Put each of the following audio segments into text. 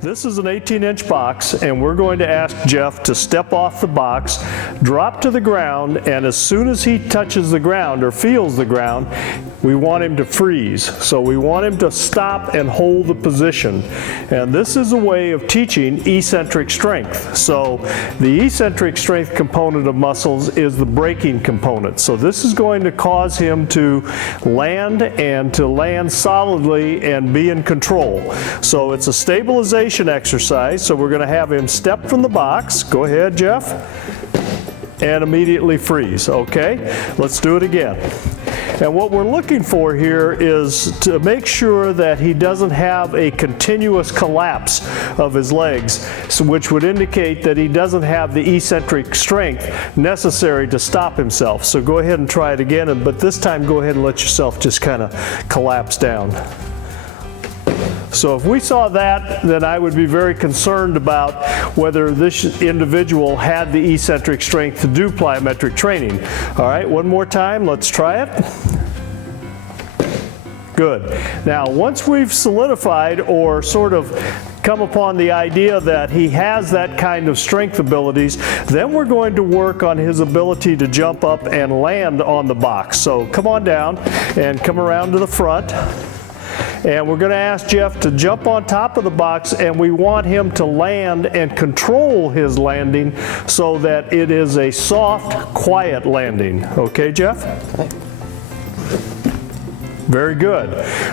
This is an 18-inch box, and we're going to ask Jeff to step off the box, drop to the ground, and as soon as he touches the ground or feels the ground, we want him to freeze. So we want him to stop and hold the position. And this is a way of teaching eccentric strength. So the eccentric strength component of muscles is the braking component. So this is going to cause him to land and to land solidly and be in control. So it's a stabilization exercise. So we're going to have him step from the box. Go ahead, Jeff. And immediately freeze. Okay, let's do it again. And what we're looking for here is to make sure that he doesn't have a continuous collapse of his legs, which would indicate that he doesn't have the eccentric strength necessary to stop himself. So go ahead and try it again, but this time go ahead and let yourself just kind of collapse down. So if we saw that, then I would be very concerned about whether this individual had the eccentric strength to do plyometric training. All right, one more time, let's try it. Good. Now, once we've solidified or sort of come upon the idea that he has that kind of strength abilities, then we're going to work on his ability to jump up and land on the box. So come on down and come around to the front. And we're going to ask Jeff to jump on top of the box, and we want him to land and control his landing so that it is a soft, quiet landing. Okay, Jeff? Very good.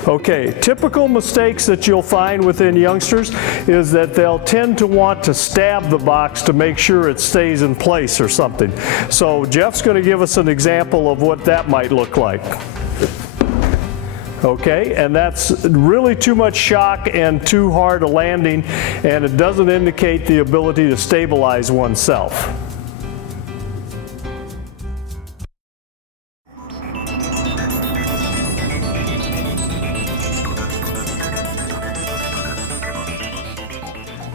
Okay, typical mistakes that you'll find within youngsters is that they'll tend to want to stab the box to make sure it stays in place or something. So Jeff's going to give us an example of what that might look like. Okay, and that's really too much shock and too hard a landing, and it doesn't indicate the ability to stabilize oneself.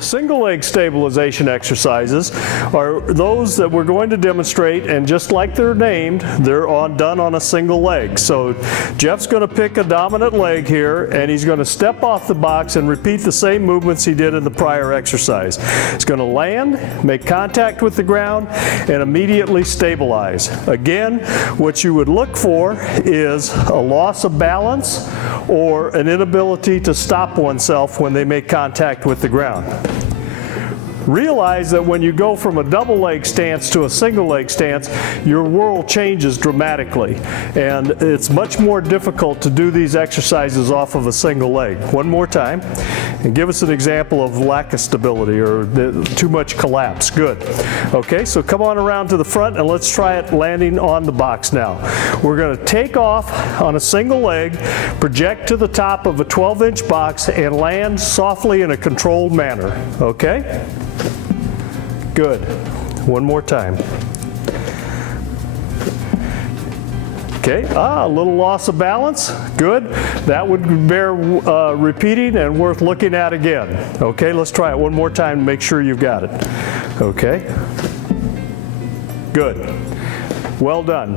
Single leg stabilization exercises are those that we're going to demonstrate, and just like they're named, they're done on a single leg. So Jeff's going to pick a dominant leg here, and he's going to step off the box and repeat the same movements he did in the prior exercise. He's going to land, make contact with the ground, and immediately stabilize. Again, what you would look for is a loss of balance or an inability to stop oneself when they make contact with the ground. Realize that when you go from a double leg stance to a single leg stance, your world changes dramatically, and it's much more difficult to do these exercises off of a single leg. One more time, and give us an example of lack of stability or too much collapse. Good. Okay, so come on around to the front and let's try it landing on the box now. We're going to take off on a single leg, project to the top of a 12-inch box, and land softly in a controlled manner. Okay? Good. One more time. Okay, a little loss of balance. Good. That would bear repeating and worth looking at again. Okay, let's try it one more time to make sure you've got it. Okay. Good. Well done.